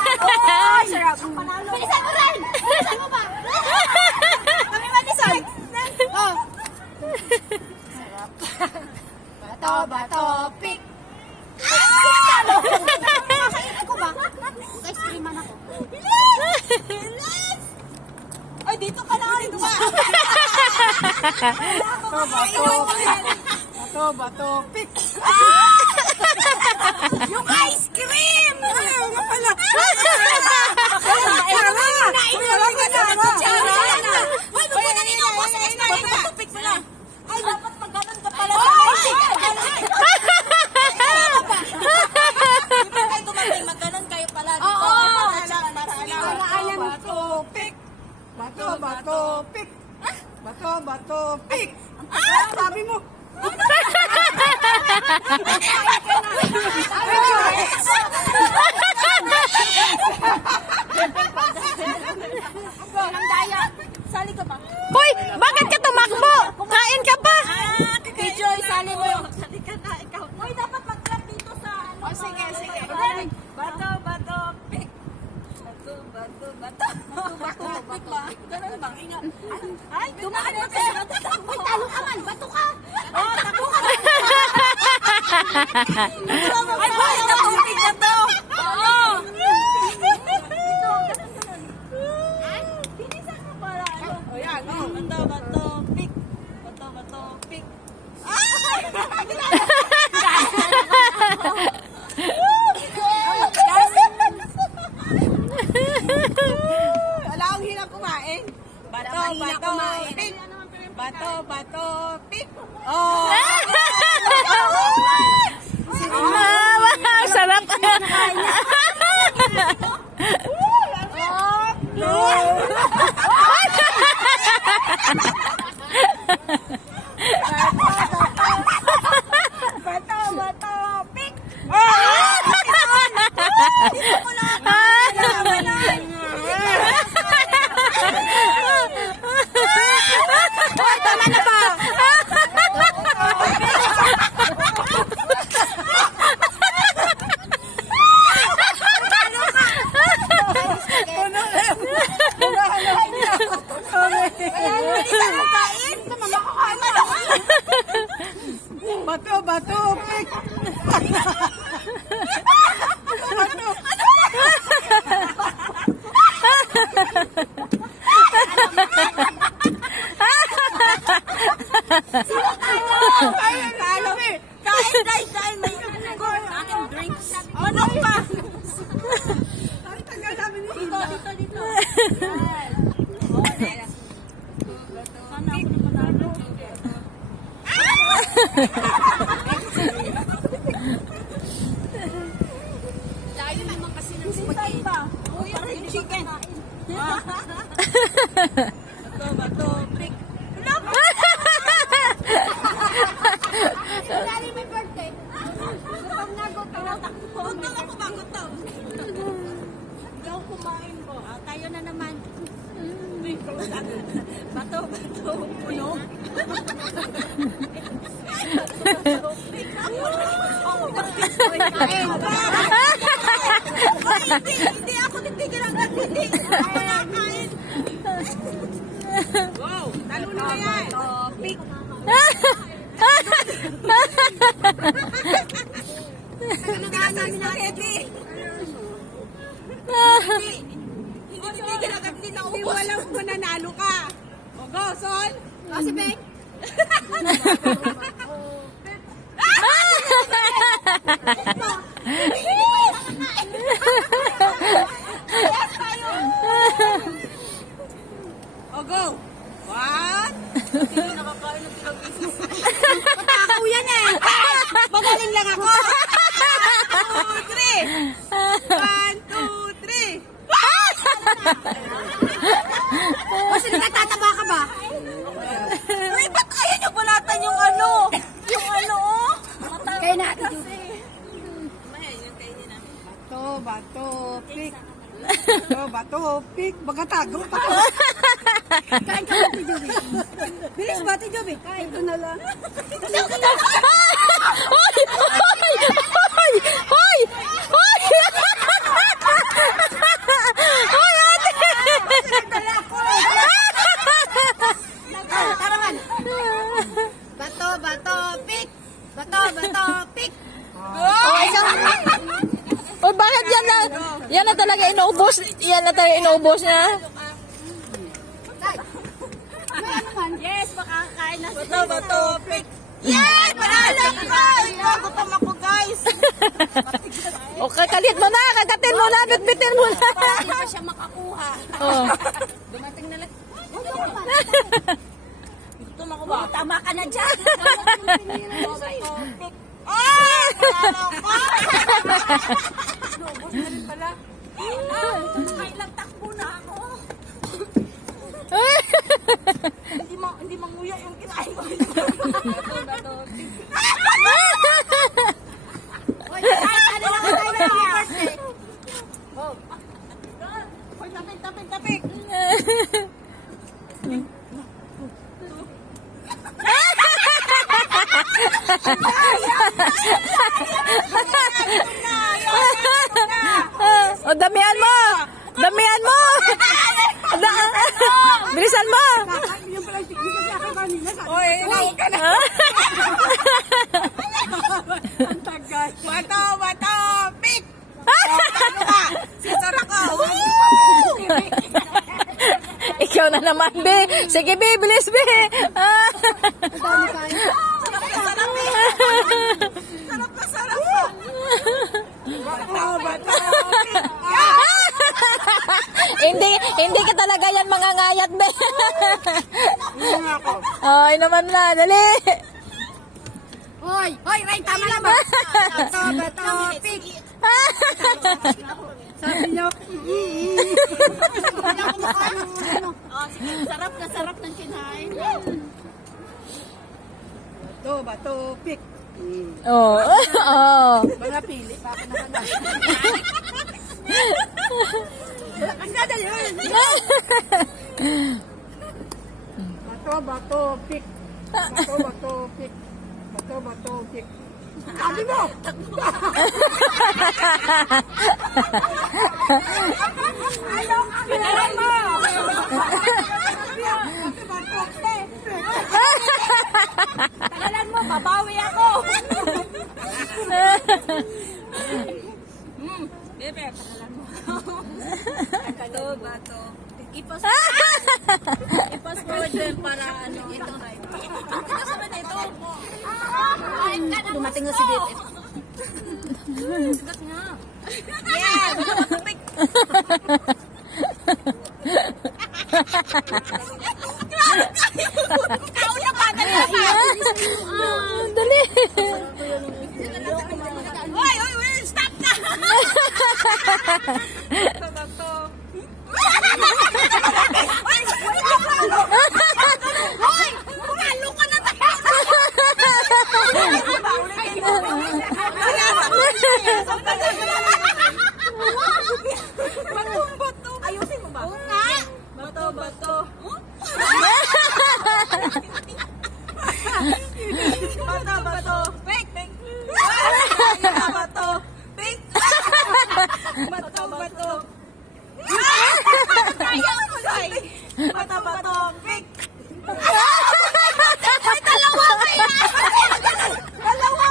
Oh, sarap. Bilisan mo rin. Bilisan mo ba? Kami manisan. Oh. Sarap. Bato, bato, pick. Kakainin ko ba? Ice cream man ako. Ay, dito ka lang. Dito ka. Bato, bato, pick. Yung ice cream! Ayaw nga pala. Ay, dapat maganon ka pala. Maganon kayo pala. Oo. Bato, pick. Bato, bato, pick. Bato, bato, pick. Sabi mo. Sali ka ba? Hoy, bakit ka tumakbo? Kain ka pa. Joy, sali mo. Sali ka na, ikaw. Hoy, dapat mag-clap dito sa ano. Oh, sige, sige. Bato, bato, pick. Bato, bato, bato. Bato, bato, pick. Ganun ba? Ay, dumaan mo kasi. Hoy, talo ka man. Bato ka. Oh, takbo ka. Ay, boy, napunti ka to. Oo. Ay, pinisan mo pala. O yan, o. Bato, bato, pick. Bato, bato, pick. Wala akong hirap kumain. Bato, bato, pick. Bato, bato, pick. Oh! Sarap. Bato, bato, pick. Tama na ba? Bato, bato, pick. Kain, kain. May aking drinks. Ano pa? Dito. Layo naman kasi ng spaghetti. Uy, parang chicken. Bato, pick. Dali may birthday. Gutom na. Huwag na ako magutom. Ikaw kumain mo. Tayo na naman. Bato, puno. Hindi ako titigil agad. Hindi. Kain. Wow, talo na yan. Pick. Nagkasali na Eddie. Hindi titigil agad. Hindi na Hindi walang mananalo ka. O go, Sol. Si Beng. O go. One. Hindi nakakain ng pinag-isis. Patakaw yan eh. Magaling lang ako. 1, 2, 3. 1, 2, 3. Kasi nagtataba ka ba? Uy, ba't ayaw nyo balatan yung ano? Yung ano, oh? Kaya natin kasi. Bato, bato, pick. Bato, bato, pick. Baga tago pa. Kain ka ba, Joby? Bilis ba, Joby? Kain ko na lang. Hoy! Hoy! Hoy! Hoy! talaga inuubos. Yan na talaga inuubos niya. Yes, makakain na si Bato, pick. Yes! Panalo ko! Gutom ako, guys. O, kakalit mo na, kagatin mo na, bitbitin mo na. Hindi pa siya makakuha. Oh. Dumating na lang. Gutom ako ba? Tama ka na dyan. Ay! Panalo ko! Lubos na rin pala. Kailang takbo na ako. Hindi manguya yung kinain ko. Hoy, ano lang tayo na birthday? Oh. Hoy, tapik. O, damihan mo! Damihan mo! Bilisan mo! Yung pala yung tiknik kasi ako kanina. Oy, inawag ka na. Ang tagal. Bato, pick. Ano ka? Sisar ako. Ikaw na naman, Be. Sige, Be. Bilis, Be. Sarap na sarap. Bato, pick. Hindi ka talaga yan mangangayat, Be. Ay, naman na. Dali. Hoy, Ray, tama na ba? Bato, pick. Sabi niyo, Wala akong makaano. Oh, sige, sarap ng kinain. bato, pick. Oh. Oh. Mga pili pa ako na. Ang ganda yun. Bato, pick. Bato, pick. Bato, pick. Sabi mo! Pinaran mo! Tagalan mo, babawi ako! Bebe, tagalan mo. Bato. Ipas forward din para ano, ito. Ito sa man ito. Dumating na si Bebe. Sigat nga. Yeah! Tupik! Kauna pa na Dali. Hoy, stop na! Hoy! Palo ka na tayo! Bato. Ayusin mo ba? Oo nga! Bato. Bato. Pink! Bato. Pink! Bato. Ayaw mo, Sai! Bato. Pink! Ay, dalawa kayo! Dalawa!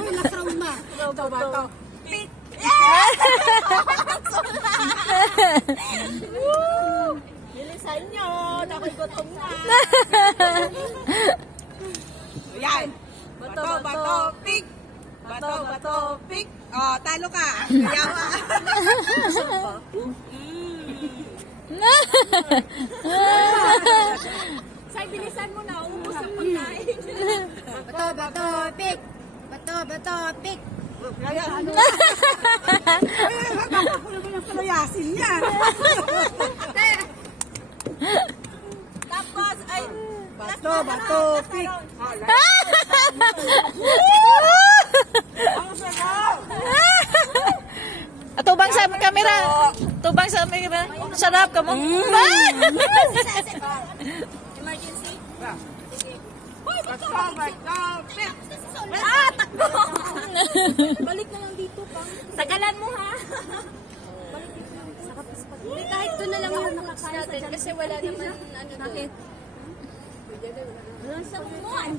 Uy, na-trauma. Bato. Pink! Bilisan nyo! Ako'y gutom na! Yan. Bato, pick. Bato, pick. Oh, talo ka. Kaya ka. Sai, bilisan mo na! Ubus ang pagkain! Bato, pick. Bato, pick. Kaya ano? Ako naman yung palayasin niya. Tapos, ay... Bato, pick. Ang sarap. Tubang sa camera. Tubang sa camera. Sarap ka mo. Emergency? Bato, pick. Takbo! Balik na lang dito pa. Tagalan mo, ha? Kahit doon na lang ako natin kasi wala naman ano doon.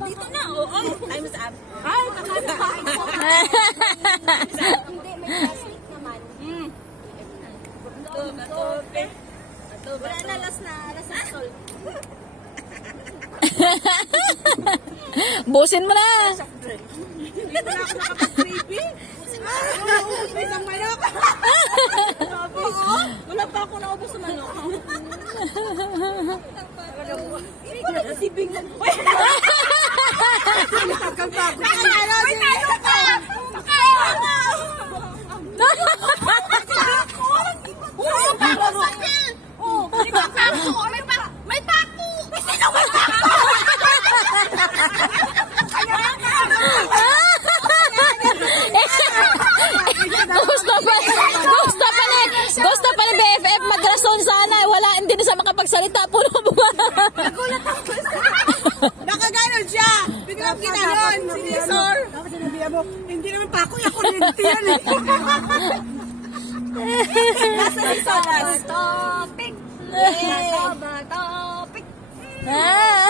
Dito na. Oo. Time's up. Ay, kakakain ko. Hindi, may plastic naman. Bato, pik. Wala na, last na sol. Busin mo na. Hindi na ako nakapag-baby. Isang manok. Wala pa ako naubos sa manok. Sibing lang. Pagkalbago. May talo ka! May pako! Gusto pa ni BFF magrason sana. Wala, hindi na sa makapagsalita. Puno bunga. Nakaganon siya. Biglang ginanon. Sinisor. Dapat sinabihan mo, hindi naman pa ako yung kuryente yan eh. Nasa isa. Bato, pik. Bato, pik. Yeah,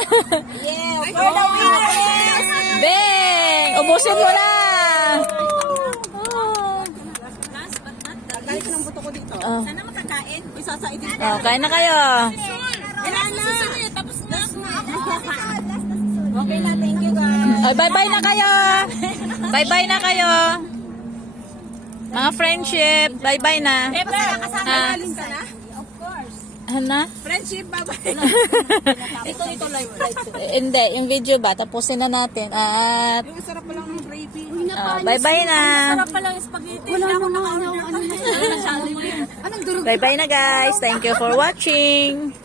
for the winners! Beng! Ubusin mo na. Last but not the Dali ko ng buto ko dito. Oh. Sana makakain. Isa sa idin. Oh, kain na kayo. Ilan na? Tapos na. Okay na, thank you guys. Ay, bye-bye na kayo. Bye-bye na kayo. Mga friendship, bye-bye na. Ah, Of course. ano? Friendship, bye-bye. Ito live. Hindi, yung video ba? Tapusin na natin. At Yung sarap pa lang ng gravy. bye-bye na. Sarap pa lang yung spaghetti. Wala ako naka-order. Ano? Bye-bye na guys. Thank you for watching.